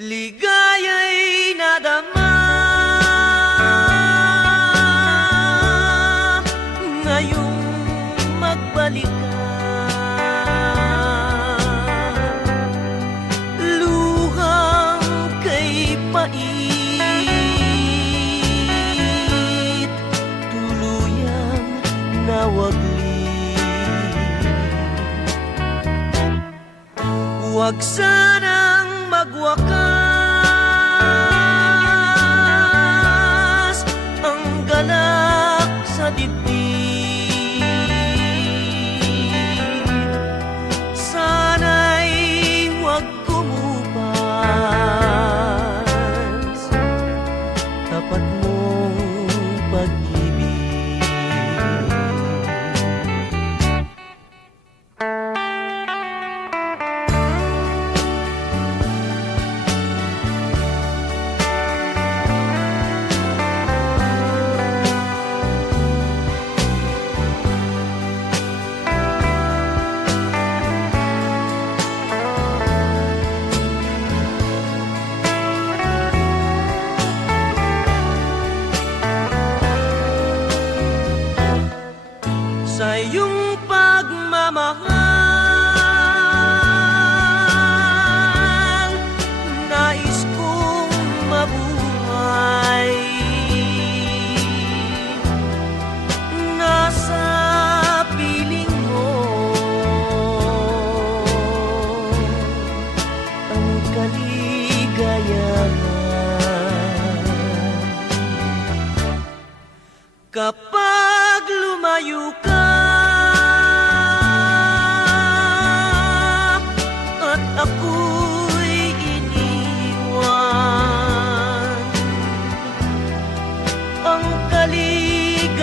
ligaya'y nadama. Ngayong magbalik ka, luhang kay pait, tuluyang nawagli. Huwag sanang magwakas ang galak sa dibdib. Sana'y huwag kumupas tapat mong pag-ibig. Sa iyong pagmamahal, nais kong mabuhay. Nasa piling mo ang kaligayahan. Kapag lumayo ka at ako'y iniwan, ang kaligayahan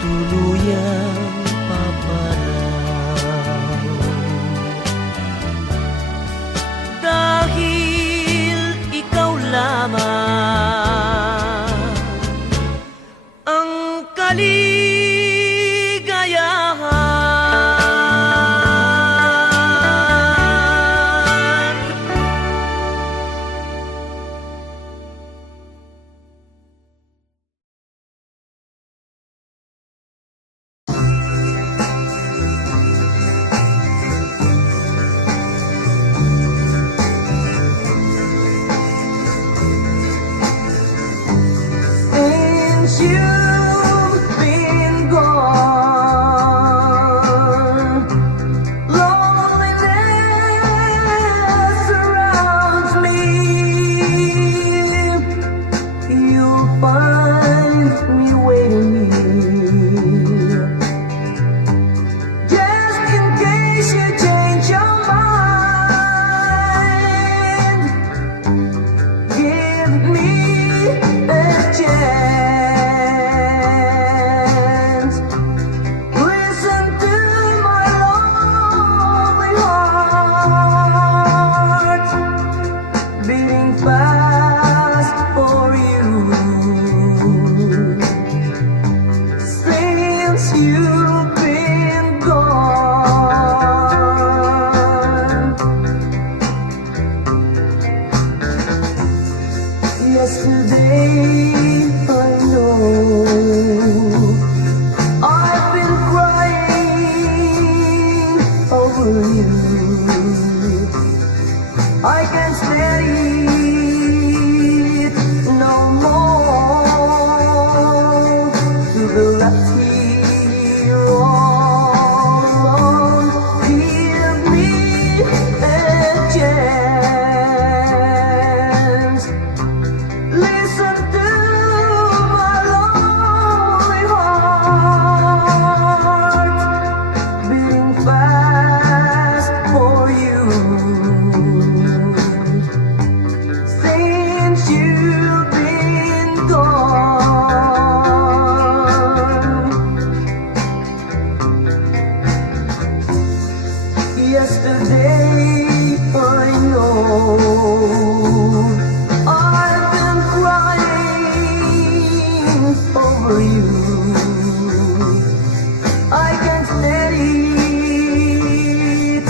tuluyang paparaw. Dahil ikaw lamang ang kaligayahan. Since you've been gone, loneliness surrounds me. You'll find me waiting here, just in case you change your mind. Give me a chance. Listen to my lonely heart beating fast for you. Since you've been gone, yesterday I know I've been crying over you. I can't stand it no more. To the left here all alone. Give me a chance. Listen to my lonely heart beating fast for you. Since you've been gone, yesterday I know I've been crying over you. I can't stand it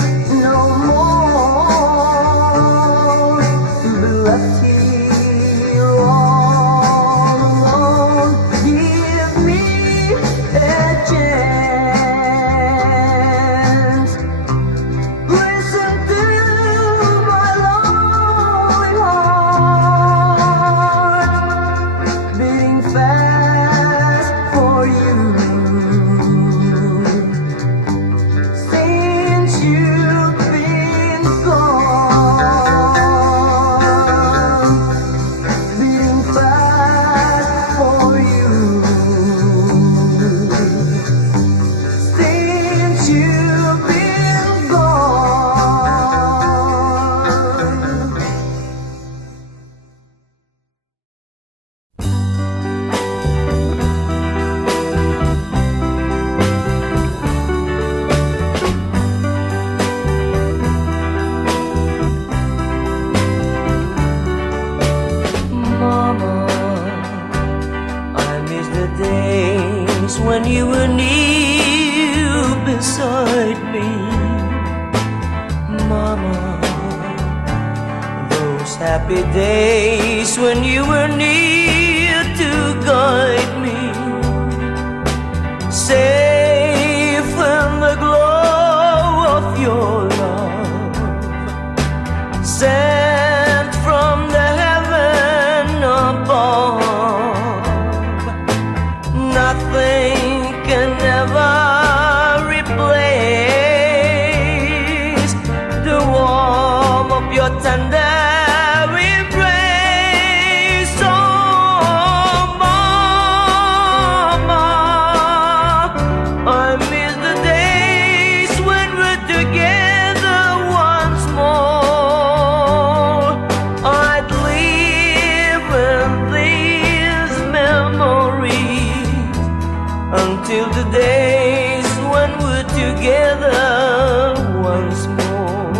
happy days when you were near to guide me, safe in the glow of your love, sent from the heaven above. Nothing can ever replace the warmth of your tender embrace. Oh, mama, I miss the days when we're together once more. I'd live in these memories until the days when we're together once more.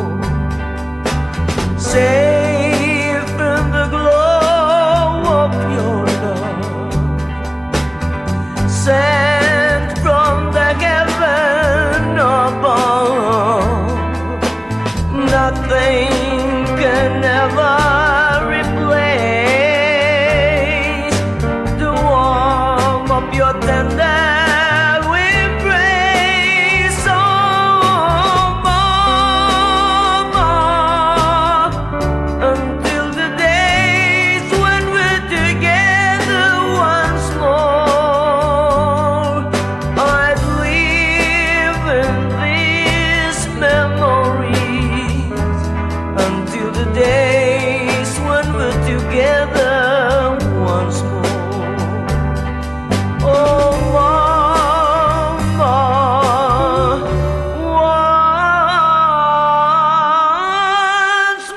Safe in the glow of your love, sent from the heaven above. Nothing can ever replace the warmth of your tender embrace. Oh, mama, until the days when we're together once more. I'd live in these memories until the days when we're together once more. Oh, mama, once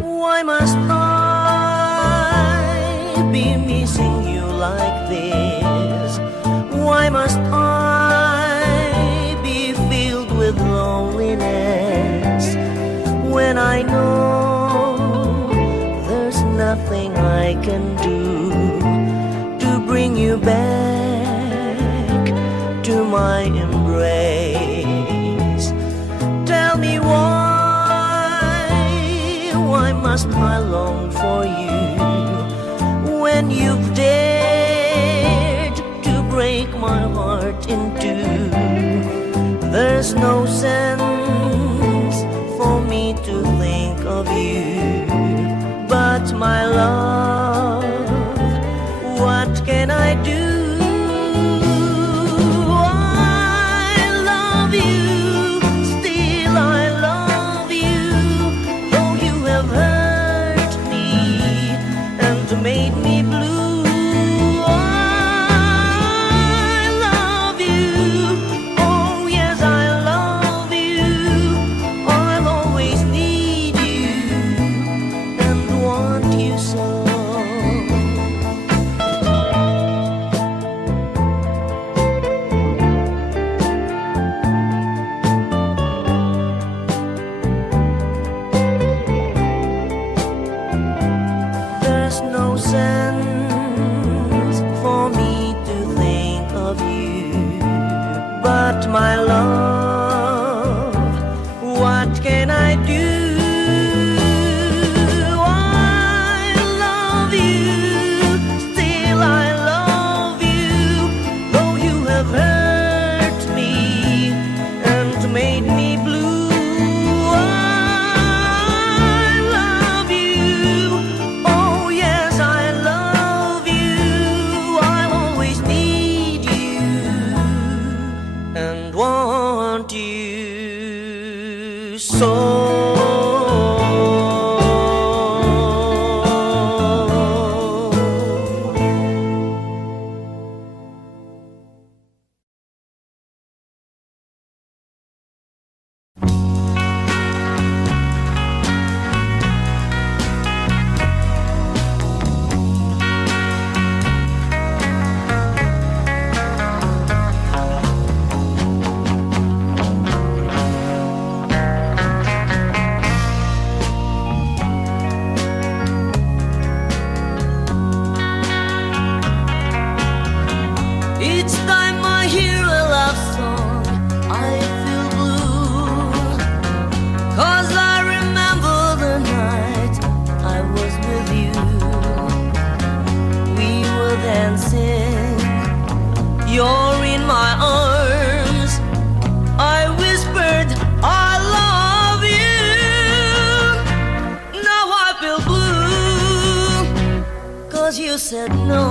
why must I be missing you like this? Why must I be filled with loneliness when I know there's nothing I can do to bring you back to my embrace? Tell me why must I long for you when you've dared to break my heart in two? There's no sense for me to think of you, but my love, what can I do? I love you, still I love you, though you have hurt me and made me blue. I love you, oh yes I love you, I'll always need you and want you so. There's no sense for me to think of you, but my love, what can I do? I love you, still I love you, though you have hurt me and made me blue. I love you, oh yes I love you, I'll always need you and want you so. said no.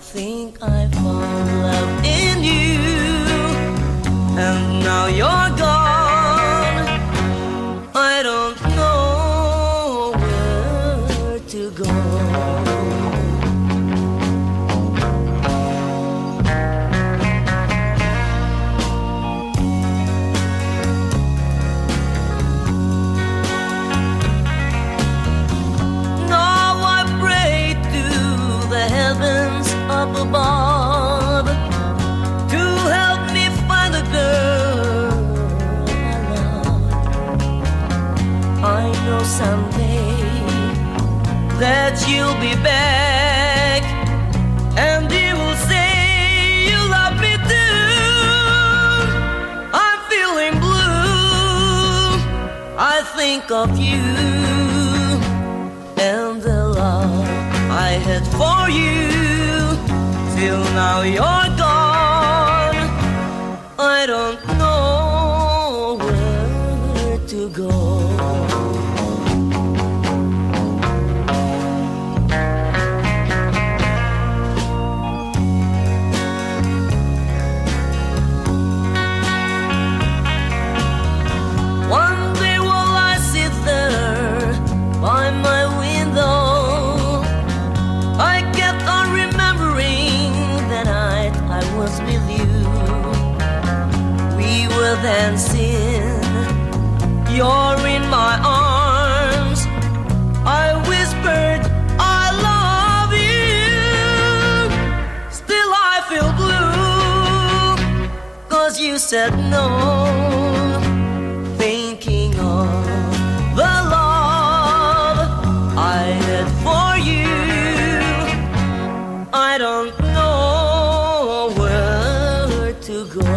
Think I found love in you, and now you're gone. I don't know where to go. Up above to help me find the girl I love. I know someday that you'll be back, and you will say you love me too. I'm feeling blue. I think of you and the love I had for you. Till now you're gone. I don't know where to go. One day while I sit there by my window, I kept on remembering the night I was with you. We were dancing, you're in my arms. I whispered, I love you. Still I feel blue, 'cause you said no. Thinking of the love I had for you, I don't know where to go.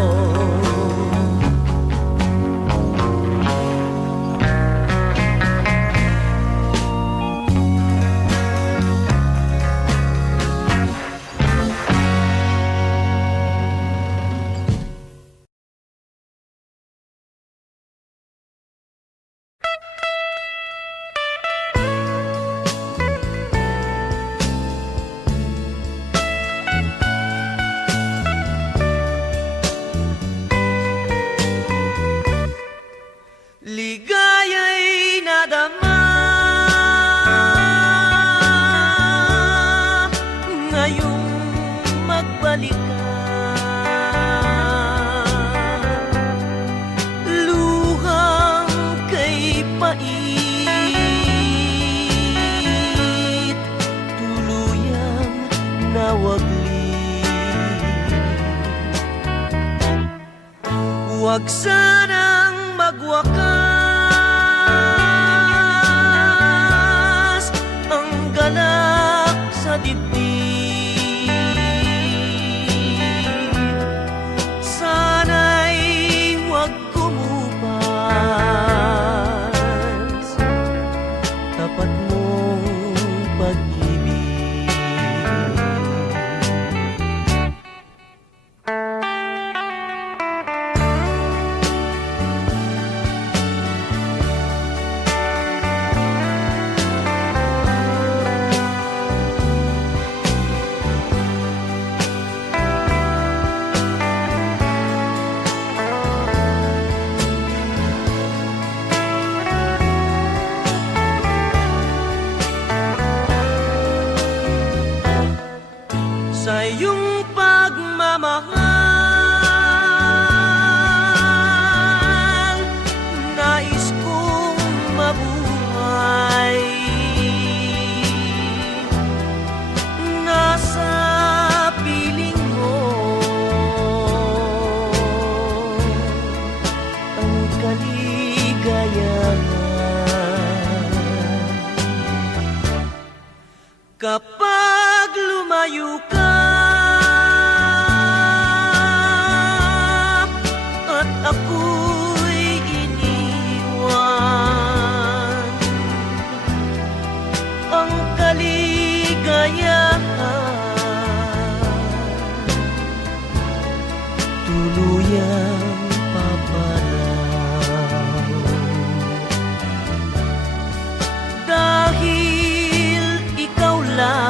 Ligaya'y nadama ngayong magbalik ka. Luhang kay pait, tuluyang nawaglit. Huwag sanang magwakas ang galak sa dibdib. Sana'y huwag kumupas tapat mong pag-ibig. Sa iyong pagmamahal, nais kong mabuhay. Nasa piling mo ang kaligayahan. Kapag lumayo ka at ako'y iniwan, ang kaligayahan tuluyang paparaw. Dahil ikaw lang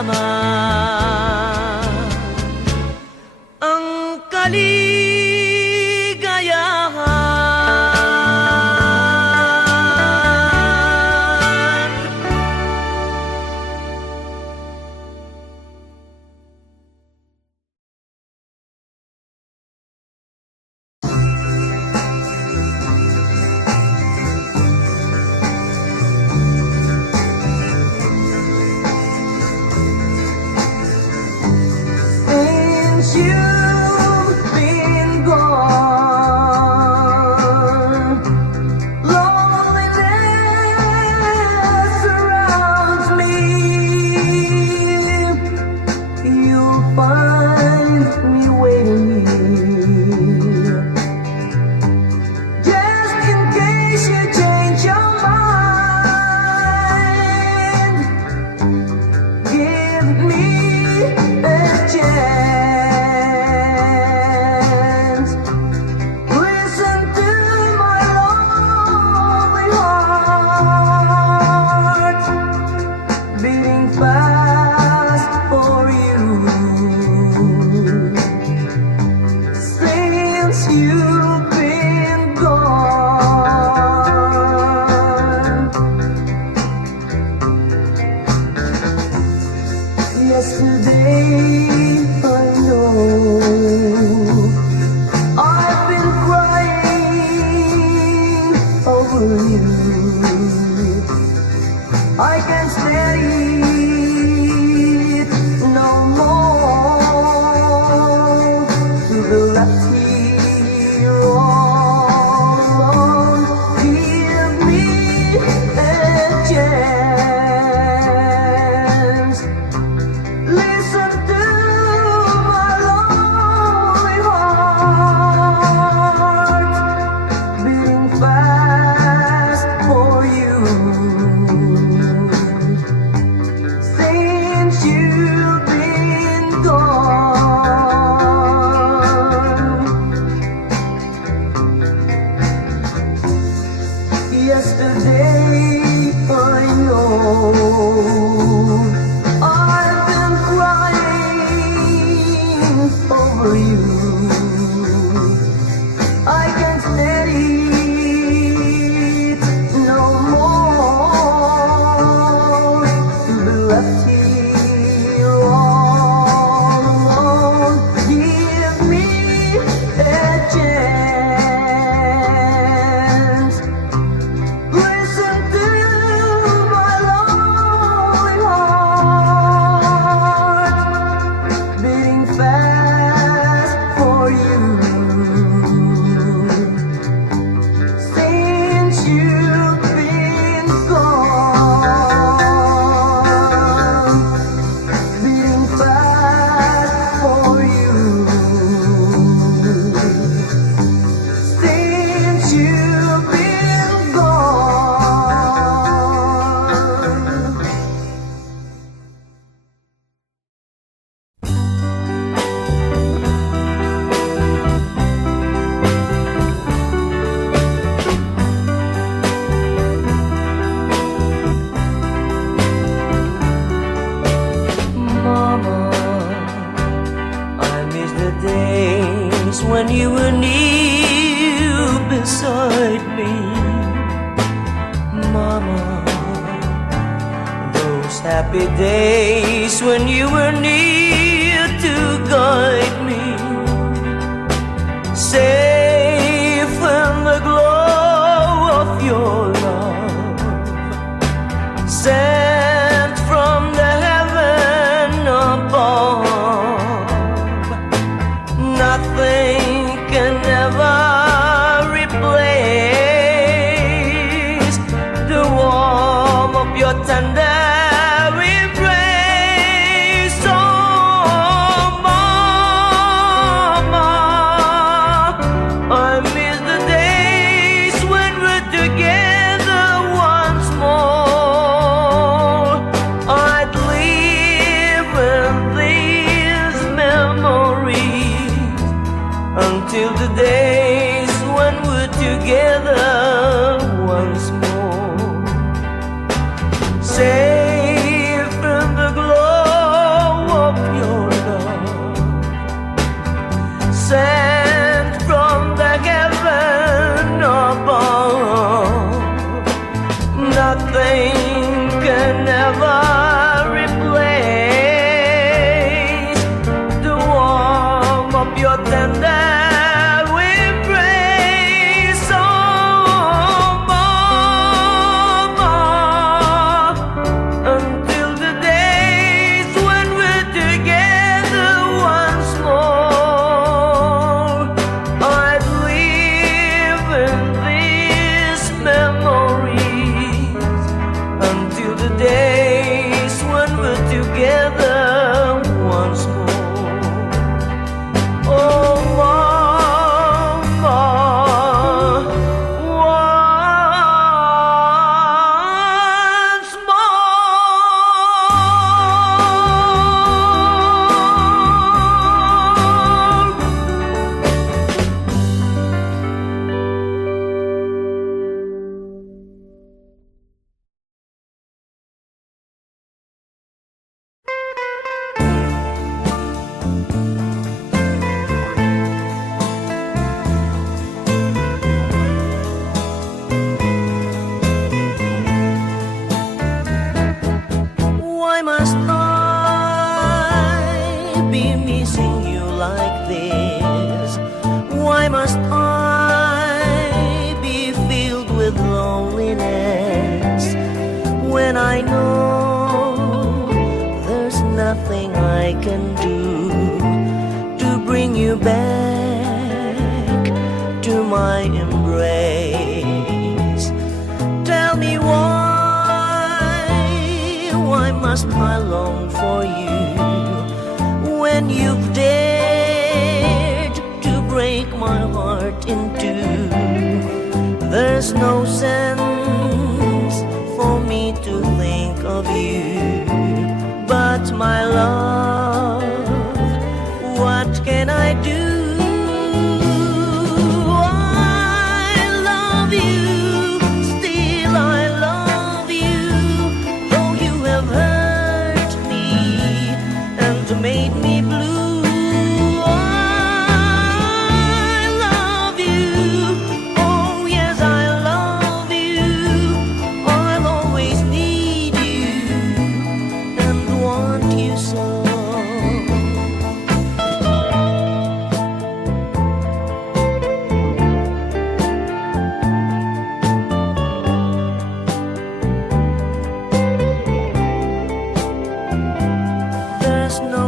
over you. I can't stand it no more. To be left here all alone. Give me a chance. Listen to my lonely heart beating fast for you. Since you've been gone, yesterday I know I've been crying over you. I can't stand it no more. To be left here all alone. Give me a chance. Listen to my lonely heart beating fast for you. Since you've been gone, beating fast for you. Since you've been gone. Mama, I miss the days when you were near beside me. Mama, those happy days when you were near to guide me. Safe in the glow of your love, sent from the heaven above. Nothing can ever replace the warmth of your tender embrace. Oh, Mama, I miss the days when we're together once more. I'd live in these memories until the days when we're together once more. Safe in the glow of your love, sent from the heaven above. Nothing can ever replace the warmth of your tender embrace. Oh, I know there's nothing I can do to bring you back to my embrace. Tell me why must I long for you when you've dared to break my heart in two? There's no sense for me to think of you, but my love, what can I do? I love you, still I love you, though you have hurt me and made me blue.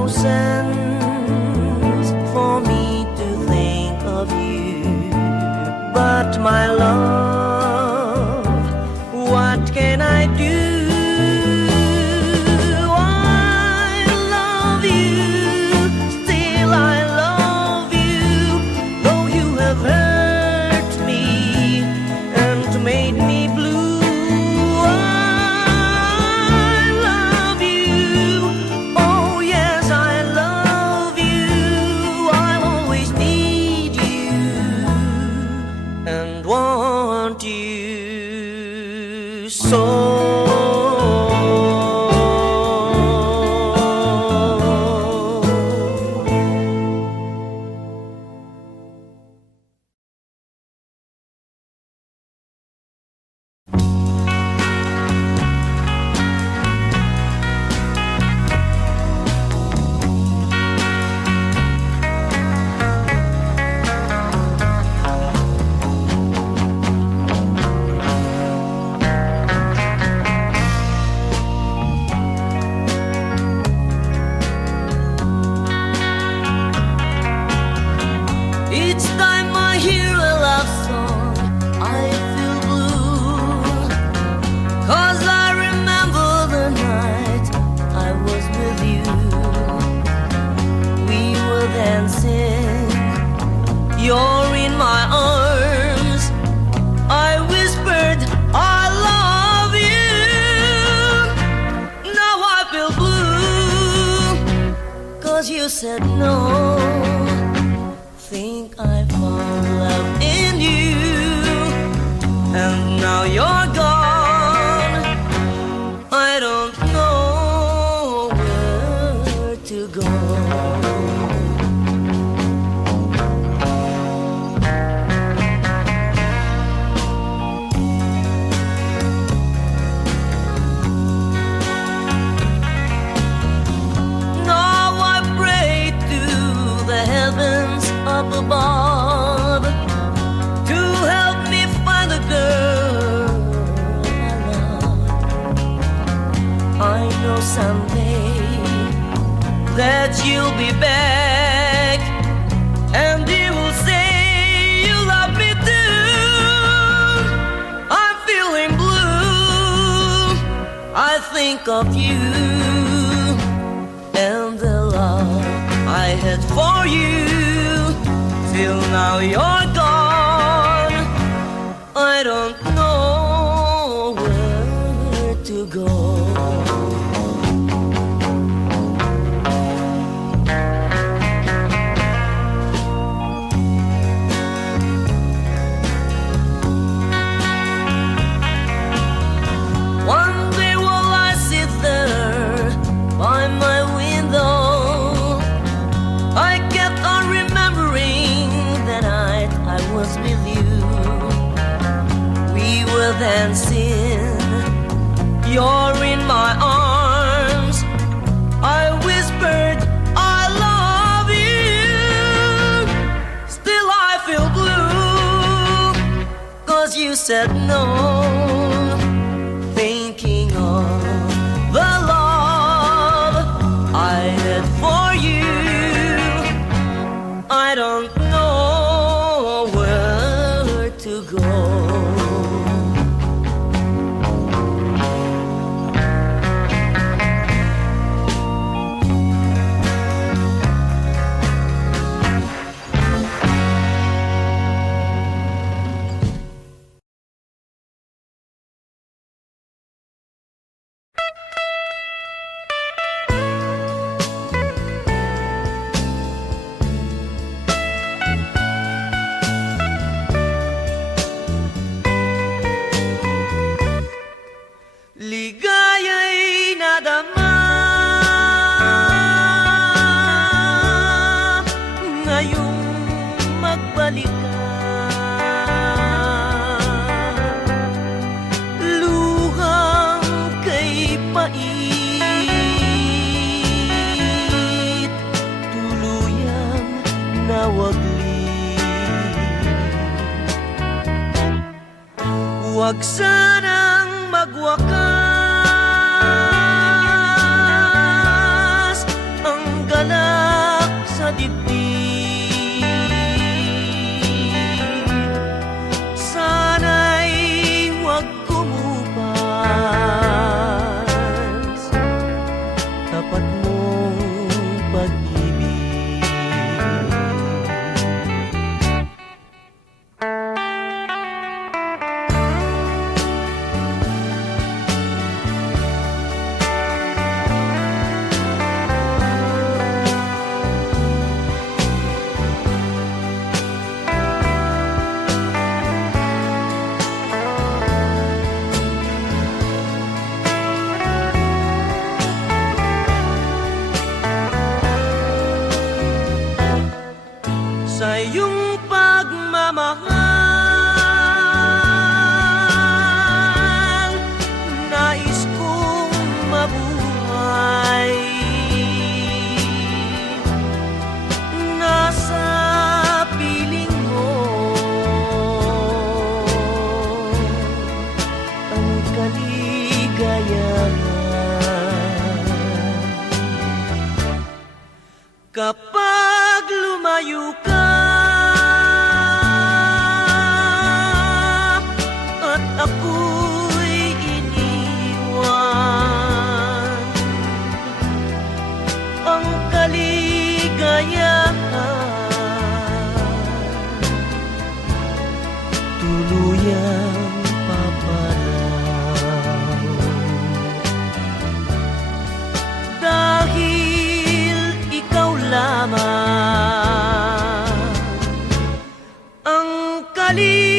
Sense for me to think of you, but my love, what can I do? I love you, still I love you, though you have hurt me and made me blue. Want you so. Each time I hear a love song, I feel blue, 'cause I remember the night I was with you. We were dancing, you're in my arms. I whispered, I love you. Now I feel blue, 'cause you said no. Think I found love in you, and now you're gone. I don't know where to go. Now I pray to the heavens up above to help me find the girl I love. I know someday that you'll be back, and you will say you love me too. I'm feeling blue, I think of you and the love I had for you. Till now you're gone, I don't know where to go. One day while I sit there by my window, I kept on remembering the night I was with you. We were dancing, you're in my arms. I whispered, I love you. Still I feel blue, 'cause you said no. Thinking of Ligaya'y nadama ngayong magbalik ka. Luhang kay pait, tuluyang nawaglit. Huwag sanang magwakas ang galak sa dibdib. Sana'y huwag kumupas tapat mong pag-ibig. Sa iyong pagmamahal, nais kong mabuhay. Nasa piling mo ang kaligayahan. Kapag lumayo ka at ako'y iniwan, ang kaligayahan tuluyang paparaw. Dahil ikaw lamang ang kaligayahan.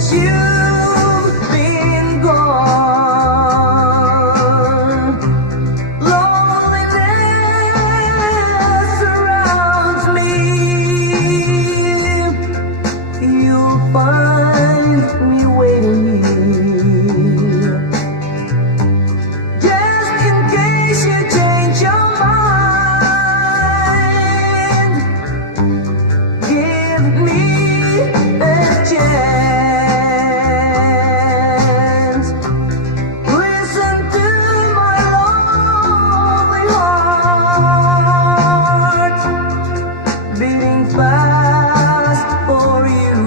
Since you've been gone, loneliness surrounds me. You'll find me waiting here, just in case you change your mind. Give me a chance. Listen to my lonely heart beating fast for you.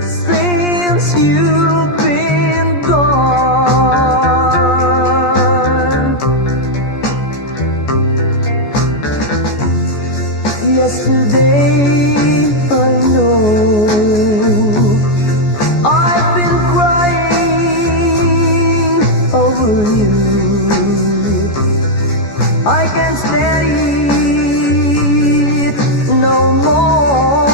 Since you've been gone, yesterday I know I've been crying over you. I can't stand it no more.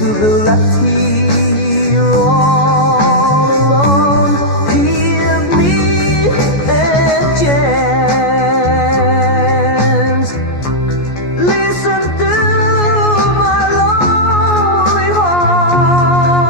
To the left here all alone, give me a chance. Listen to my lonely heart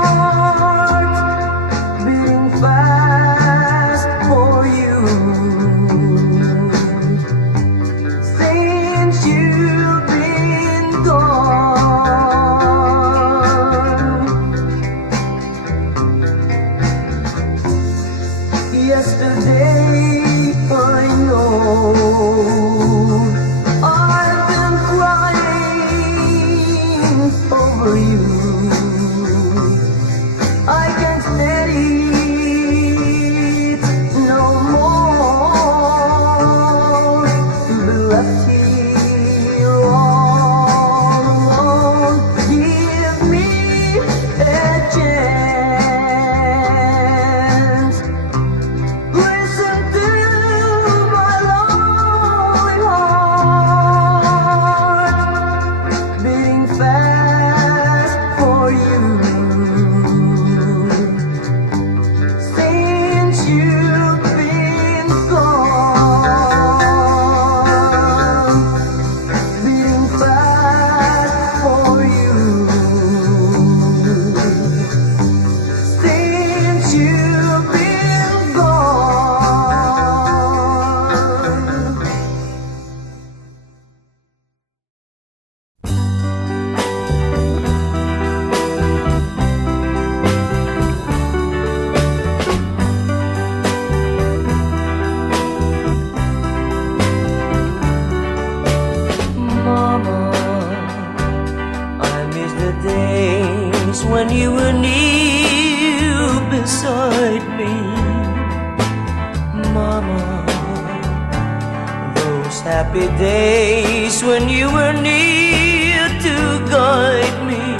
happy days when you were near to guide me,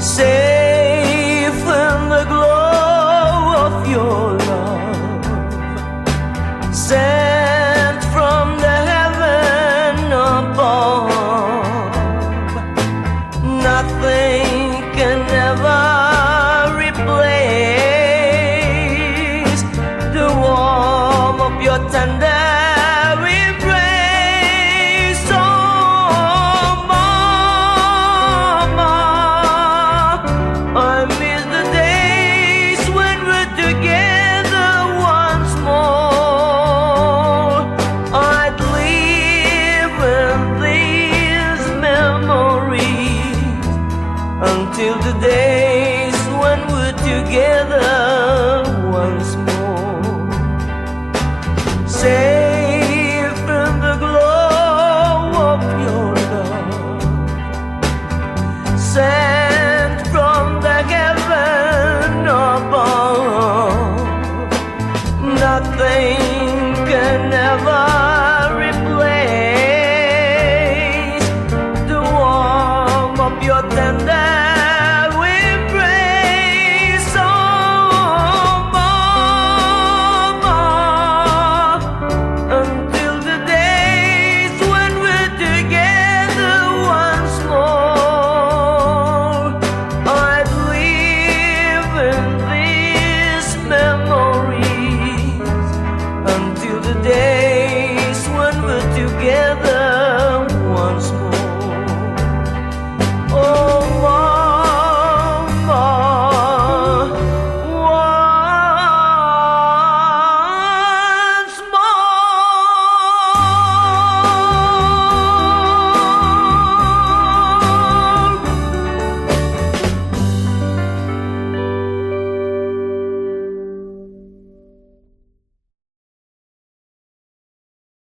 safe in the glow of your love, sent from the heaven above. Nothing can ever replace the warmth of your tender embrace. Oh, Mama, I miss the days when we're together once more. I'd live in these memories until the days when we're together